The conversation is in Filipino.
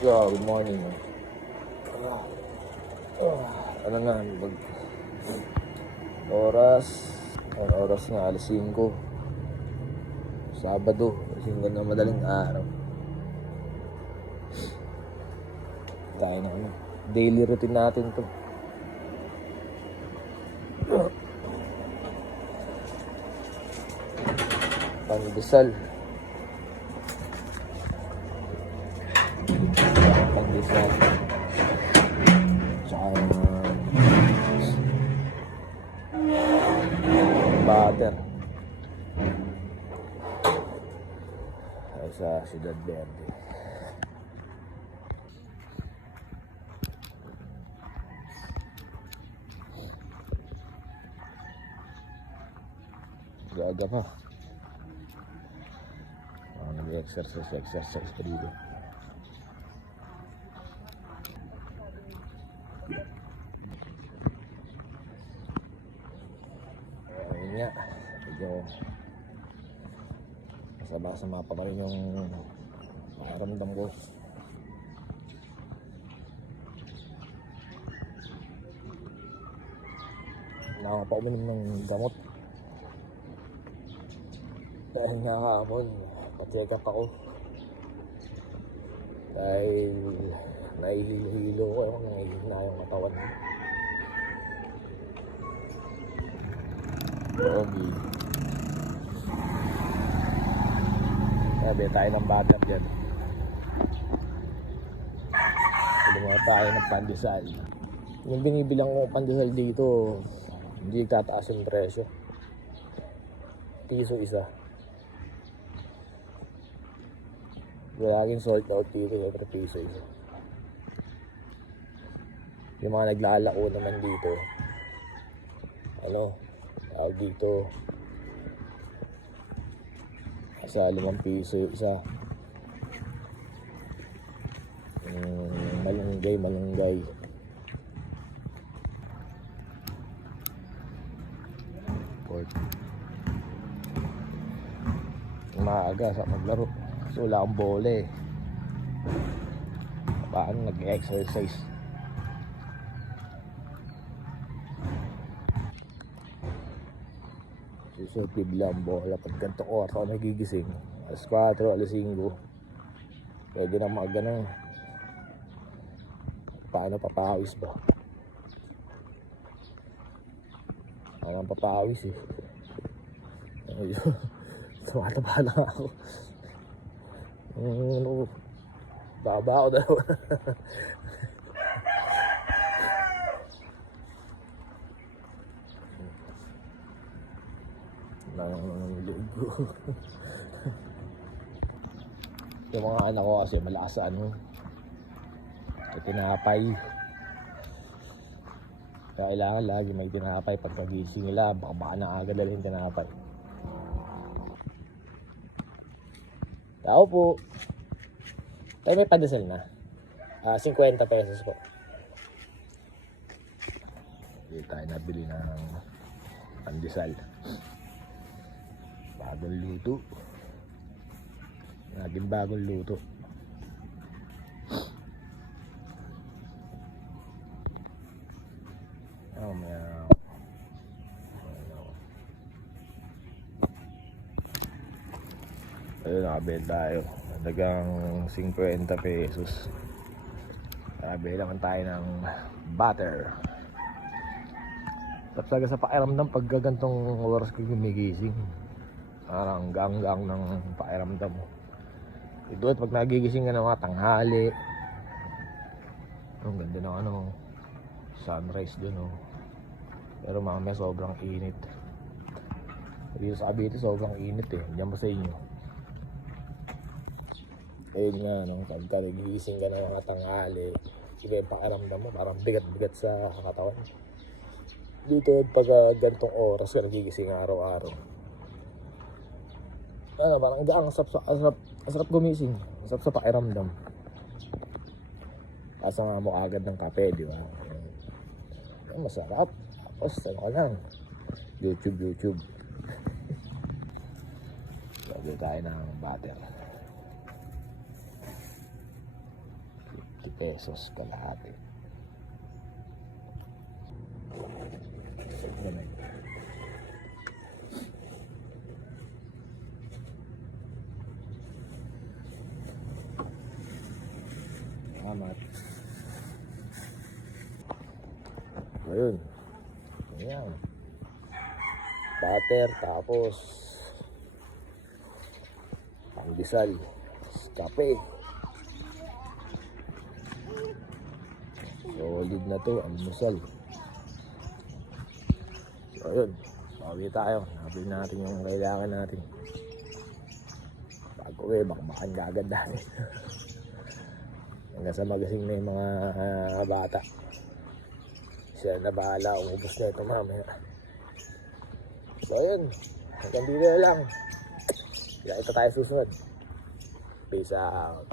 Yo, good morning. Ano na, oras nga, alas 5. Sabado, kasi na madaling araw. Tayo na ano, daily routine natin to. Pandesal. Tsaka butter. Ay sa Ciudad Verde. Gaga pa. Nag-exercise pa dito. Ayun nga, medyo masama pa rin yung makaramdam ko. Nakakapauminom ng gamot dahil nakakaamon, pa-check up ako dahil nahihilo-hilo ko, nangihina yung katawan. Okay. Sabi tayo ng butter dyan. Kailangan tayo ng pandesal. Yung binibilang ko pandesal dito, hindi tataas yung presyo. Piso isa. Laging sold out dito, sobre piso isa. Yung mga naglalako naman dito, tawag dito, sa 5 piso isa. Malunggay. Pork. Maaga sa maglaro. So wala akong bole. Paano nag-exercise? So bigla ang bola pag ganito oras ako nagigising. Alas 4, alas 5. Pwede na mag-ano. Paano papawis ba? Paano papawis eh. Ayun. Tumataba lang ako. Baba ako daw. Yung mga anak ko kasi malakas sa sa tinapay. Kailangan lagi may tinapay pagkagising nila, baka naaga dala yung tinapay. Tao po. Tayo may pandesal na. 50 pesos po. Hindi tayo nabili ng pandesal. Bagong luto. Naging bagong luto. Ayun, nakabenta tayo. Dagang 50 pesos. Nakabenta naman tayo ng butter. Tapos sa pakiramdam pag gantong oras ko gumigising, parang gang-gang ng pakiramdam mo. Ito pag nagigising ka na mga tanghali, ang ganda ng sunrise dun pero mamaya sobrang init. Dito sa Cavite sobrang init diyan ba sa inyo? Ayun nga, pagka nagigising ka na mga tanghali, iba yung pakiramdam mo, parang bigat-bigat sa katawan. Dito pag gantong oras ka nagigising araw-araw, parang ang sarap gumising, sarap sa pakiramdam. Kaso nga mo agad ng kape, di ba? Masarap. Tapos ka lang, YouTube. Sabi tayo ng butter. pesos kalahati. Ganun. Salamat. Ayun. Ayan. Butter, tapos pandesal, kape. Solid na to, almusal. So ayun, bawi tayo. Nabili natin yung kailangan natin. Bago bakbakan ka agad natin. Hanggang sa magasing na yung mga bata. Siya na bahala, umubos na ito mamaya. So ayun, hanggang dito na lang. Kaya ito tayo susunod. Peace out.